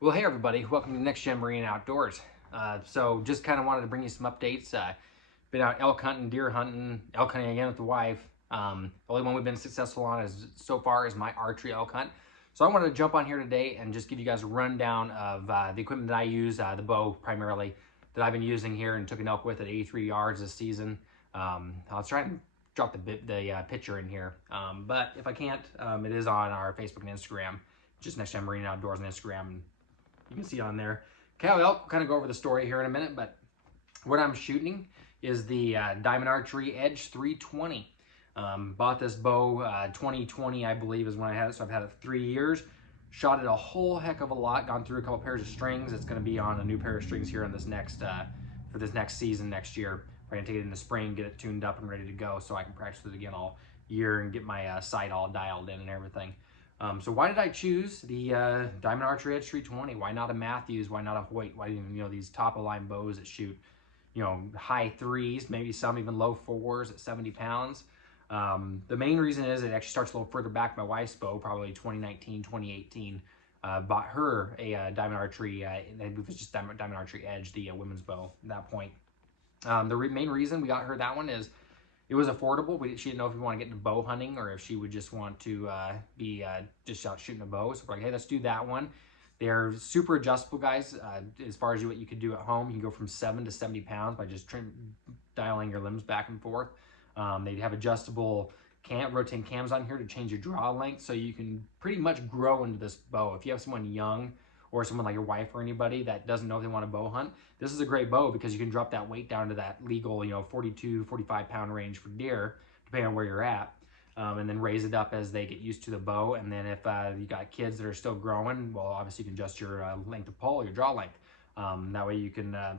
Well, hey everybody, welcome to Next Gen Marine Outdoors. So just kind of wanted to bring you some updates. Been out elk hunting, deer hunting, elk hunting again with the wife. The only one we've been successful on so far is my archery elk hunt. So I wanted to jump on here today and just give you guys a rundown of the equipment that I use, the bow primarily, that I've been using here and took an elk with at 83 yards this season. I'll try and drop the picture in here, but if I can't, it is on our Facebook and Instagram, just Next Gen Marine Outdoors on Instagram. You can see on there. Cow elk, we'll kind of go over the story here in a minute, but what I'm shooting is the Diamond Archery Edge 320. Bought this bow 2020, I believe, is when I had it, so I've had it 3 years. Shot it a whole heck of a lot, gone through a couple pairs of strings. It's going to be on a new pair of strings here in this next for this next season next year. I'm going to take it in the spring, get it tuned up and ready to go so I can practice it again all year and get my sight all dialed in and everything. So why did I choose the Diamond Archery Edge 320? Why not a Mathews? Why not a Hoyt? Why even, these top of line bows that shoot, high threes, maybe some even low fours at 70 pounds? The main reason is it actually starts a little further back. My wife's bow, probably 2019, 2018, bought her a Diamond Archery, it was just Diamond Archery Edge, the women's bow at that point. The main reason we got her that one is it was affordable. She didn't know if we want to get into bow hunting or if she would just want to be just out shooting a bow. So we're like, hey, let's do that one. They're super adjustable, guys. As far as what you could do at home, you can go from 7 to 70 pounds by just dialing your limbs back and forth. They have adjustable rotating cams on here to change your draw length, so you can pretty much grow into this bow. If you have someone young or someone like your wife or anybody that doesn't know if they want to bow hunt, this is a great bow because you can drop that weight down to that legal, 42, 45 pound range for deer, depending on where you're at. And then raise it up as they get used to the bow. And then if you got kids that are still growing, well, obviously you can adjust your length of pull, your draw length. That way you can, the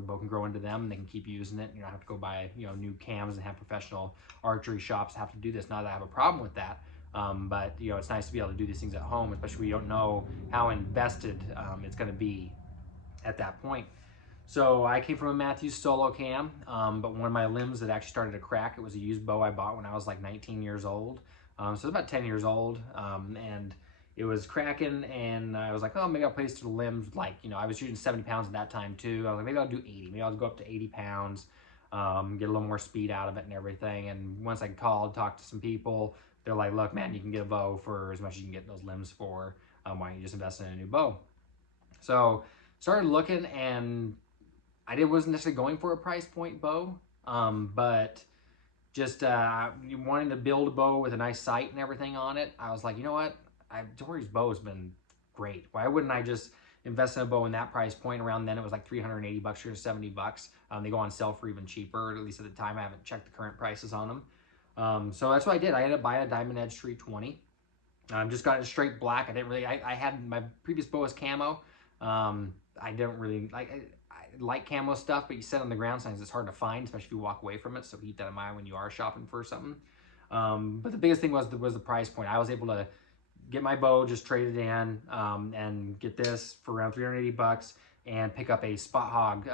bow can grow into them and they can keep using it. You don't have to go buy, new cams and have professional archery shops have to do this. Not that I have a problem with that. But it's nice to be able to do these things at home, especially when you don't know how invested it's going to be at that point. So I came from a Mathews solo cam, but one of my limbs that actually started to crack, it was a used bow I bought when I was like 19 years old. So it's about 10 years old, and it was cracking, and I was like, oh, maybe I'll place to the limbs. Like, I was shooting 70 pounds at that time too. I was like, maybe I'll do 80. Maybe I'll go up to 80 pounds, get a little more speed out of it and everything. And once I called, talked to some people, they're like, look, man, you can get a bow for as much as you can get those limbs for. Why don't you just invest in a new bow? So started looking, and I wasn't necessarily going for a price point bow, but just wanting to build a bow with a nice sight and everything on it. I was like, you know what? Dory's bow has been great. Why wouldn't I just invest in a bow in that price point? Around then it was like 380 bucks or 70 bucks. They go on sale for even cheaper, at least at the time. I haven't checked the current prices on them. So that's what I did. I ended up buying a Diamond Edge 320. Just got it straight black. I didn't really, I had my previous bow as camo. I didn't really, I like camo stuff, but you set on the ground, sometimes it's hard to find, especially if you walk away from it. So keep that in mind when you are shopping for something. But the biggest thing was the price point. I was able to get my bow, just trade it in, and get this for around 380 bucks and pick up a Spot Hogg.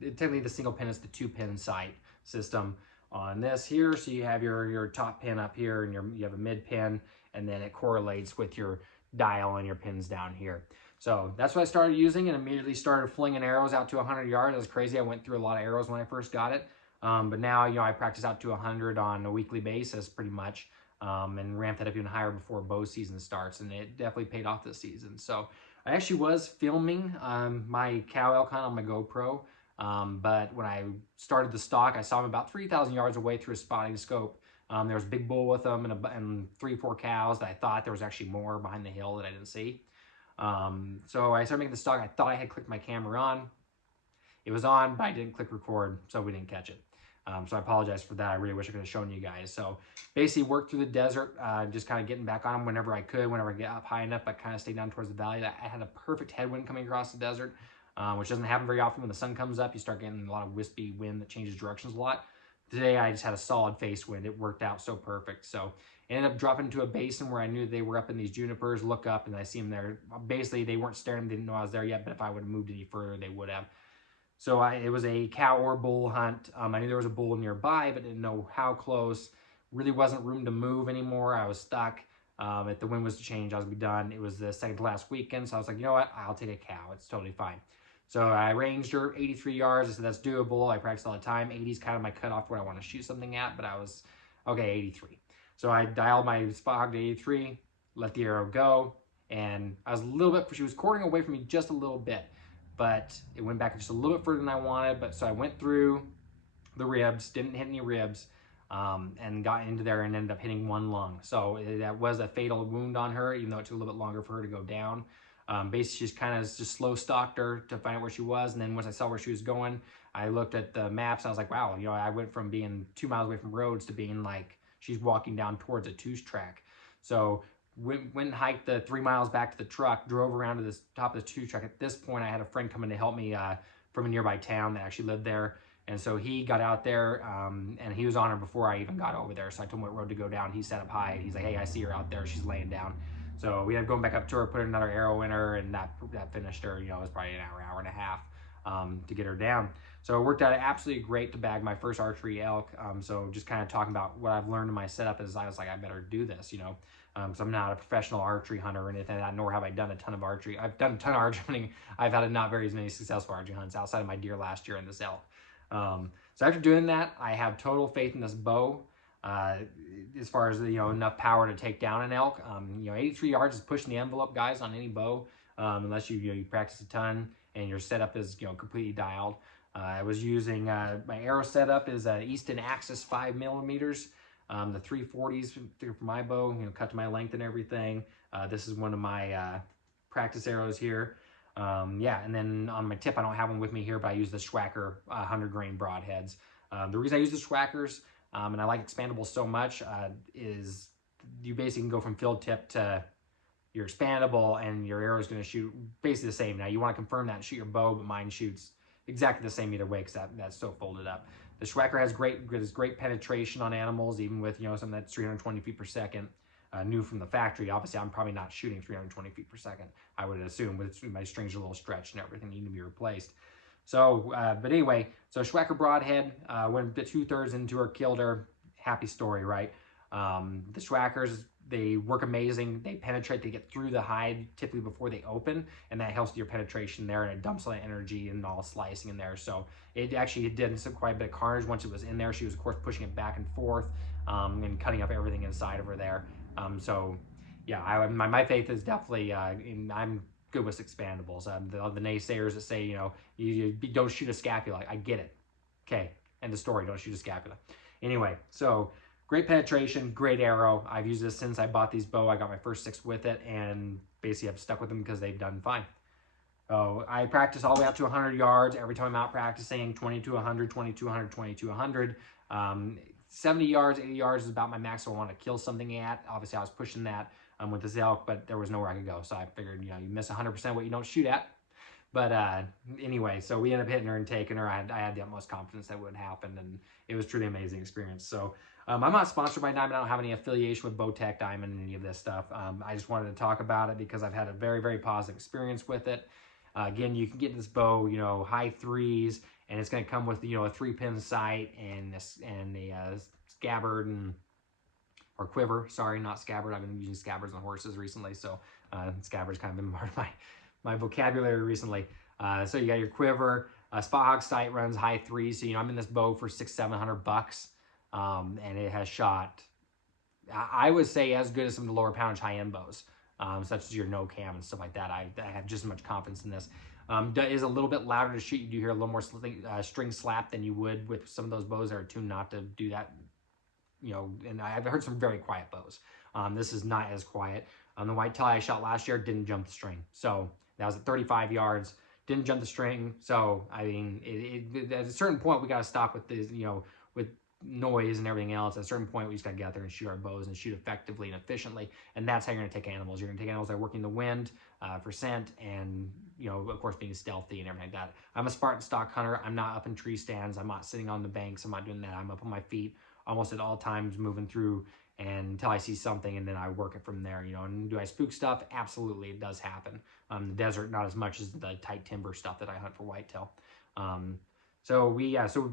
Technically the single pin is the 2-pin sight system on this here. So you have your top pin up here and you have a mid pin, and then it correlates with your dial and your pins down here. So that's what I started using, and immediately started flinging arrows out to 100 yards. It was crazy. I went through a lot of arrows when I first got it. But now, I practice out to 100 on a weekly basis pretty much, and ramp that up even higher before bow season starts. And it definitely paid off this season. So I actually was filming my cow elk hunt on my GoPro. But when I started the stock, I saw him about 3,000 yards away through a spotting scope. There was a big bull with them and 3-4 cows that I thought there was actually more behind the hill that I didn't see. So I started making the stock. I thought I had clicked my camera on. It was on, but I didn't click record, so we didn't catch it. So I apologize for that. I really wish I could have shown you guys. So basically worked through the desert, just kind of getting back on them whenever I could. Whenever I get up high enough, I kind of stayed down towards the valley. I had a perfect headwind coming across the desert, which doesn't happen very often. When the sun comes up, you start getting a lot of wispy wind that changes directions a lot. Today, I just had a solid face wind. It worked out so perfect. So I ended up dropping into a basin where I knew they were up in these junipers. Look up, and I see them there. Basically, they weren't staring. They didn't know I was there yet, but if I would have moved any further, they would have. So it was a cow or bull hunt. I knew there was a bull nearby, but didn't know how close. Really wasn't room to move anymore. I was stuck. If the wind was to change, I was going to be done. It was the second to last weekend, so I was like, you know what? I'll take a cow. It's totally fine. So I ranged her 83 yards. I said, that's doable. I practice all the time. 80 is kind of my cutoff where I want to shoot something at, but I was, okay, 83. So I dialed my spot hog to 83, let the arrow go, and I was a little bit, she was quartering away from me just a little bit, but it went back just a little bit further than I wanted. But so I went through the ribs, didn't hit any ribs, and got into there and ended up hitting one lung. So that was a fatal wound on her, even though it took a little bit longer for her to go down. Basically, just kind of just slow stalked her to find out where she was. And then once I saw where she was going, I looked at the maps. And I was like, wow, you know, I went from being 2 miles away from roads to being like, she's walking down towards a twos track. So went and hiked the 3 miles back to the truck, drove around to the top of the twos track. At this point, I had a friend come in to help me from a nearby town that actually lived there. And so he got out there, and he was on her before I even got over there. So I told him what road to go down. He set up high. He's like, hey, I see her out there. She's laying down. So we had going back up to her, put another arrow in her, and that finished her. You know, it was probably an hour and a half to get her down. So it worked out absolutely great to bag my first archery elk. So just kind of talking about what I've learned in my setup is I was like, I better do this, you know. So I'm not a professional archery hunter or anything like that, nor have I done a ton of archery. I've done a ton of archery hunting. I've had not very many successful archery hunts outside of my deer last year and this elk. So after doing that, I have total faith in this bow. As far as, you know, enough power to take down an elk. You know, 83 yards is pushing the envelope, guys, on any bow, unless you practice a ton and your setup is, you know, completely dialed. I was using my arrow setup is Easton Axis 5mm. The 340s for my bow, you know, cut to my length and everything. This is one of my practice arrows here. Yeah, and then on my tip, I don't have one with me here, but I use the Schwacker 100 grain broadheads. The reason I use the Schwackers, and I like expandables so much, is you basically can go from field tip to your expandable, and your arrow is going to shoot basically the same. Now, you want to confirm that and shoot your bow, but mine shoots exactly the same either way because that's so folded up. The Schwacker has great penetration on animals, even with, you know, something that's 320 feet per second. New from the factory. Obviously, I'm probably not shooting 320 feet per second, I would assume, with my strings are a little stretched and everything need to be replaced. So, but anyway, so Schwacker broadhead, went the 2/3 into her, killed her. Happy story, right? The Schwackers, they work amazing. They penetrate, they get through the hide typically before they open, and that helps your penetration there, and it dumps all the energy and all slicing in there. So it actually did quite a bit of carnage once it was in there. She was, of course, pushing it back and forth and cutting up everything inside of her there. So yeah, my faith is definitely, I'm good with expandables. The naysayers that say, you know, you don't shoot a scapula, I get it. Okay, end of story, don't shoot a scapula. Anyway, so great penetration, great arrow. I've used this since I bought these bow. I got my first 6 with it, and basically I've stuck with them because they've done fine. So I practice all the way up to 100 yards. Every time I'm out practicing, 20 to 100, 20 to 100, 20 to 100. 70 yards, 80 yards is about my max I want to kill something at. Obviously, I was pushing that with this elk, but there was nowhere I could go. So I figured, you know, you miss 100% what you don't shoot at. But anyway, so we ended up hitting her and taking her. I had the utmost confidence that would happen, and it was truly an amazing experience. So I'm not sponsored by Diamond. I don't have any affiliation with Bowtech, Diamond, and any of this stuff. I just wanted to talk about it because I've had a very, very positive experience with it. Again, you can get this bow, you know, high 3s, and it's going to come with, you know, a 3-pin sight and a scabbard or quiver. Sorry, not scabbard. I've been using scabbards on horses recently, so scabbard's kind of been part of my vocabulary recently. So you got your quiver. Spot Hog sight runs high 3s, so, you know, I'm in this bow for $600-700, and it has shot, I would say, as good as some of the lower poundage high-end bows, such as your no cam and stuff like that. I have just as much confidence in this. It is a little bit louder to shoot. You do hear a little more string slap than you would with some of those bows that are tuned not to do that. You know, and I've heard some very quiet bows. This is not as quiet. The whitetail I shot last year didn't jump the string. So that was at 35 yards, didn't jump the string. So, I mean, at a certain point, we got to stop with this, you know, with noise and everything else. At a certain point, we just got to get out there and shoot our bows and shoot effectively and efficiently. And that's how you're going to take animals. You're going to take animals that are working the wind for scent and, you know, of course, being stealthy and everything like that. I'm a Spartan stock hunter. I'm not up in tree stands. I'm not sitting on the banks. I'm not doing that. I'm up on my feet almost at all times, moving through and until I see something, and then I work it from there, you know. And do I spook stuff? Absolutely, it does happen. The desert, not as much as the tight timber stuff that I hunt for whitetail. So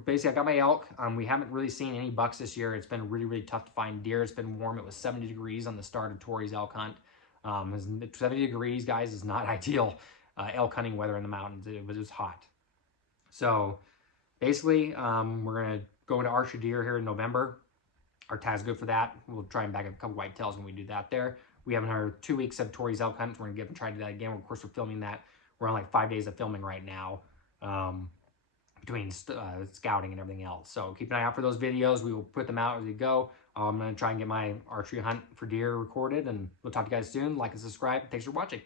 basically I got my elk. We haven't really seen any bucks this year. It's been really tough to find deer. It's been warm. It was 70 degrees on the start of Tori's elk hunt. 70 degrees, guys, is not ideal elk hunting weather in the mountains. It was hot. So basically, we're gonna go into archery deer here in November. Our tag's good for that. We'll try and bag up a couple whitetails when we do that there. We have our 2 weeks of Tori's elk hunt. We're gonna try to do that again. Of course, we're filming that. We're on like 5 days of filming right now. Between scouting and everything else. So keep an eye out for those videos. We will put them out as we go. I'm going to try and get my archery hunt for deer recorded, and we'll talk to you guys soon. Like and subscribe. Thanks for watching.